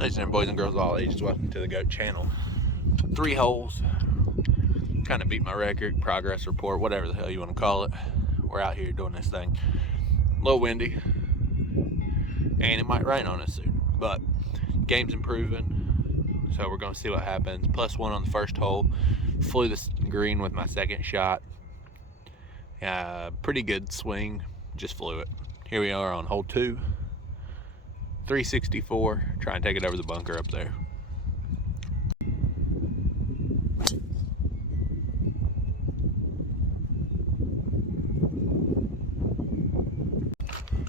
Ladies and boys and girls of all ages, welcome to the G.O.A.T channel. 3 holes, kind of beat my record, progress report, whatever the hell you want to call it. We're out here doing this thing. A little windy, and it might rain on us soon, but game's improving, so we're going to see what happens. +1 on the first hole, flew the green with my second shot. Pretty good swing, just flew it. Here we are on hole 2. 364, try and take it over the bunker up there.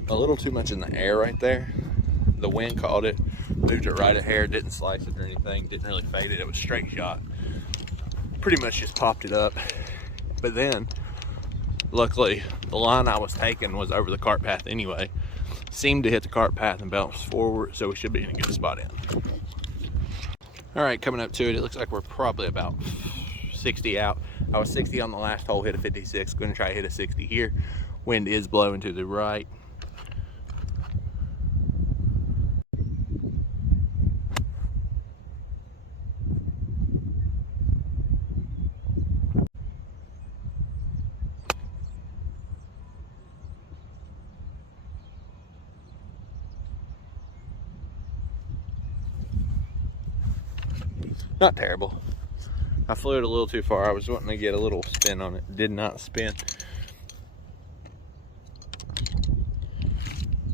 A little too much in the air right there. The wind caught it, moved it right a hair, didn't slice it or anything, didn't really fade it, it was straight shot. Pretty much just popped it up. But then, luckily, the line I was taking was over the cart path anyway. Seemed to hit the cart path and bounce forward, so we should be in a good spot in. All right, coming up to it, it looks like we're probably about 60 out. I was 60 on the last hole, hit a 56. Gonna try to hit a 60 here. Wind is blowing to the right. Not terrible. I flew it a little too far. I was wanting to get a little spin on it. Did not spin.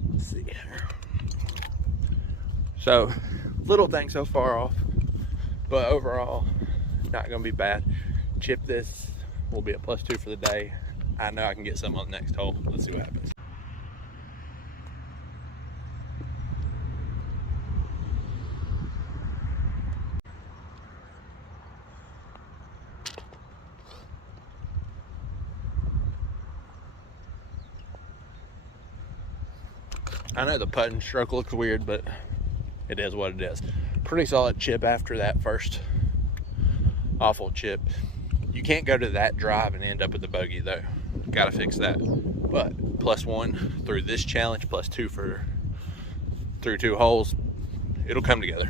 Let's see here. So, little thing so far off, but overall, not gonna be bad. Chip this, will be a +2 for the day. I know I can get some on the next hole. Let's see what happens. I know the putting stroke looks weird, but it is what it is. Pretty solid chip after that first awful chip. You can't go to that drive and end up with the bogey though. Gotta fix that. But +1 through this challenge, +2 through 2 holes. It'll come together.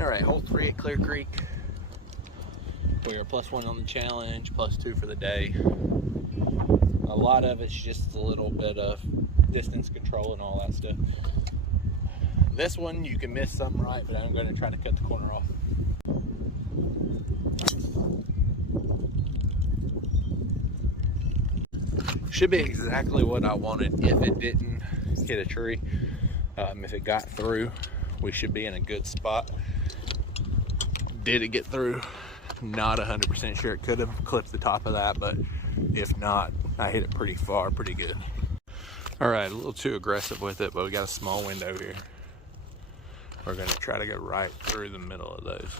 All right, hole 3 at Clear Creek. We are +1 on the challenge, +2 for the day. A lot of it's just a little bit of distance control and all that stuff. This one you can miss some right, but I'm going to try to cut the corner off. Should be exactly what I wanted if it didn't hit a tree. If it got through, we should be in a good spot. Did it get through? Not 100% sure. It could have clipped the top of that, but if not, I hit it pretty far, pretty good. All right, a little too aggressive with it, but we got a small window here. We're gonna try to go right through the middle of those.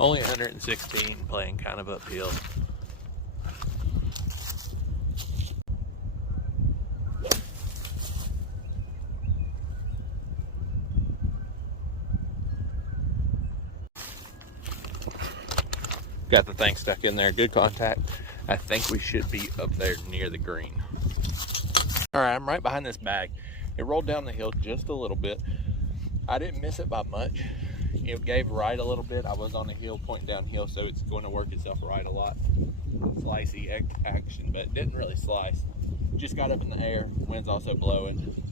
Only 116, playing kind of uphill. Got the thing stuck in there, good contact. I think we should be up there near the green. All right, I'm right behind this bag. It rolled down the hill just a little bit. I didn't miss it by much. It gave right a little bit. I was on a hill pointing downhill, so it's going to work itself right a lot. Slicey action, but it didn't really slice. Just got up in the air. Wind's also blowing.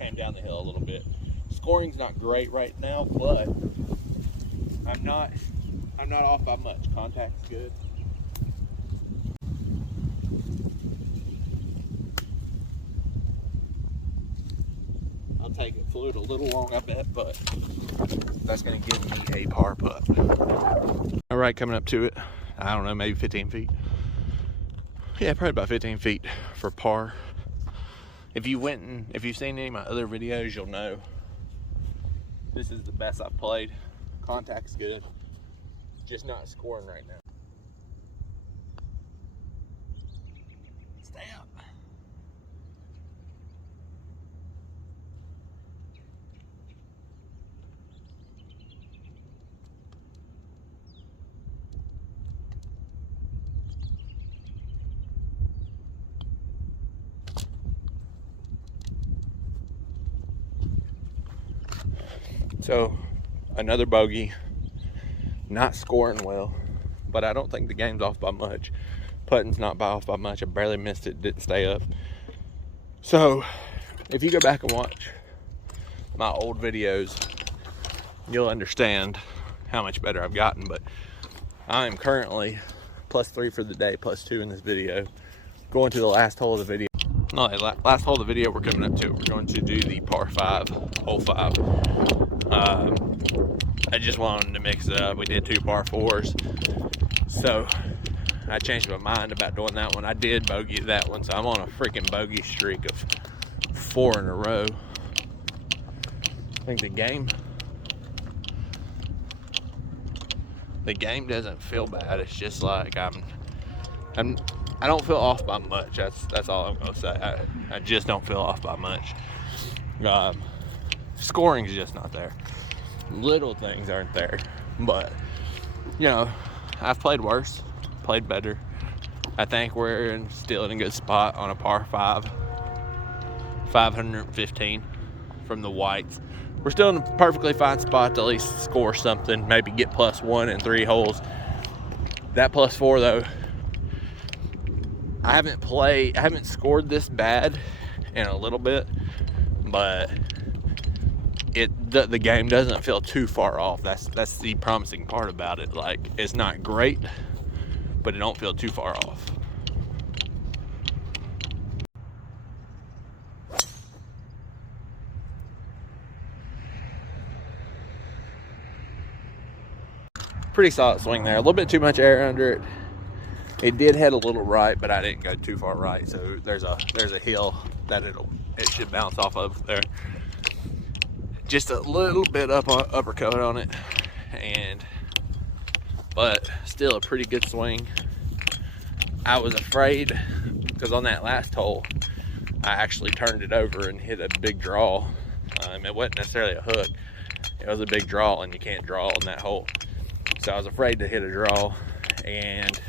Came down the hill a little bit. Scoring's not great right now, but I'm not off by much. Contact's good. I'll take it. Flew it a little long, I bet, but that's going to give me a par putt. All right, coming up to it. I don't know, maybe 15 feet. Yeah, probably about 15 feet for par. If you've seen any of my other videos, you'll know this is the best I've played. Contact's good. Just not scoring right now. Stay up. So another bogey, not scoring well, but I don't think the game's off by much. Putting's not off by much. I barely missed it, didn't stay up. So if you go back and watch my old videos, you'll understand how much better I've gotten. But I am currently +3 for the day, +2 in this video. Going to the last hole of the video. No, last hole of the video we're coming up to. We're going to do the par 5, hole 5. I just wanted to mix it up. We did 2 par 4s. So I changed my mind about doing that one. I did bogey that one, so I'm on a freaking bogey streak of 4 in a row. I think the game doesn't feel bad. It's just like I don't feel off by much. That's all I'm gonna say. I just don't feel off by much. Scoring's just not there. Little things aren't there, but you know, I've played worse, played better. I think we're still in a good spot on a par 5, 515 from the whites. We're still in a perfectly fine spot to at least score something, maybe get +1 in 3 holes. That +4 though, I haven't scored this bad in a little bit, but the game doesn't feel too far off. That's the promising part about it. Like, it's not great, but it don't feel too far off. Pretty solid swing there. A little bit too much air under it. It did head a little right, but I didn't go too far right. So there's a hill that it should bounce off of there. Just a little bit uppercut on it, but still a pretty good swing. I was afraid because on that last hole, I actually turned it over and hit a big draw. It wasn't necessarily a hook. It was a big draw, and you can't draw on that hole. So I was afraid to hit a draw and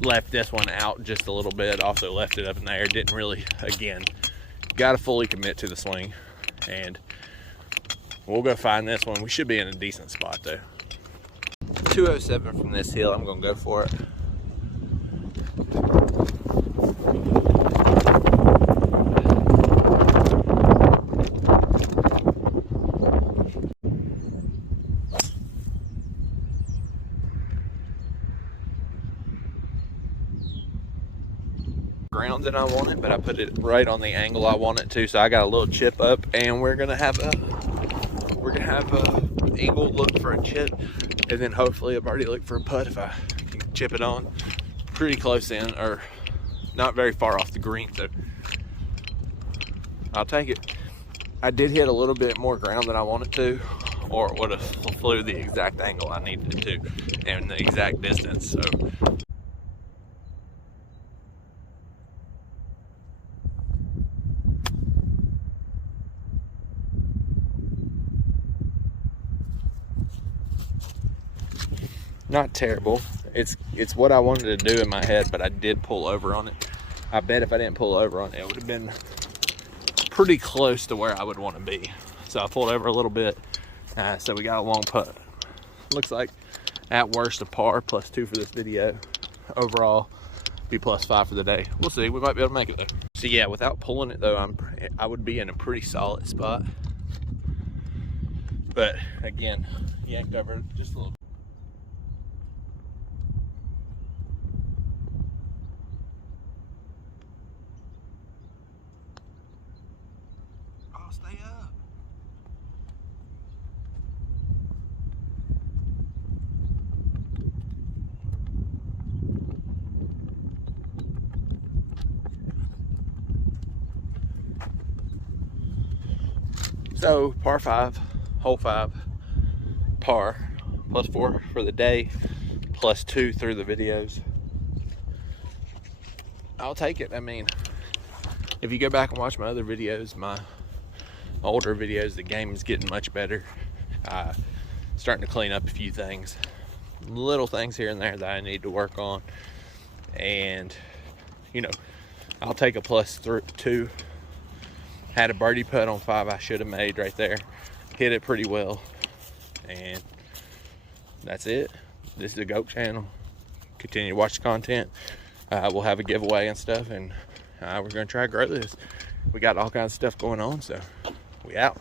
left this one out just a little bit. Also left it up in the air. Didn't really, again, got to fully commit to the swing. And we'll go find this one. We should be in a decent spot though. 207 from this hill. I'm going to go for it. Ground that I wanted, but I put it right on the angle I want it to, so I got a little chip up, and we're gonna have a eagle look for a chip, and then hopefully a birdie look for a putt if I can chip it on pretty close in, or not very far off the green. So I'll take it. I did hit a little bit more ground than I wanted to, or it would have flew the exact angle I needed it to and the exact distance. So not terrible. It's what I wanted to do in my head, but I did pull over on it. I bet if I didn't pull over on it, it would have been pretty close to where I would want to be. So I pulled over a little bit. So we got a long putt. Looks like at worst a par, +2 for this video. Overall, be +5 for the day. We'll see. We might be able to make it though. So yeah, without pulling it though, I would be in a pretty solid spot. But again, yanked over just a little. Stay up. So par 5, hole 5, par, +4 for the day, +2 through the videos. I'll take it. I mean, if you go back and watch my other videos, my older videos, the game is getting much better. Starting to clean up a few things, little things here and there that I need to work on. And you know, I'll take a +2. Had a birdie putt on 5 I should have made right there. hit it pretty well. And that's it. This is the G.O.A.T channel. Continue to watch the content. We'll have a giveaway and stuff, and we're gonna try to grow this. We got all kinds of stuff going on, so we out.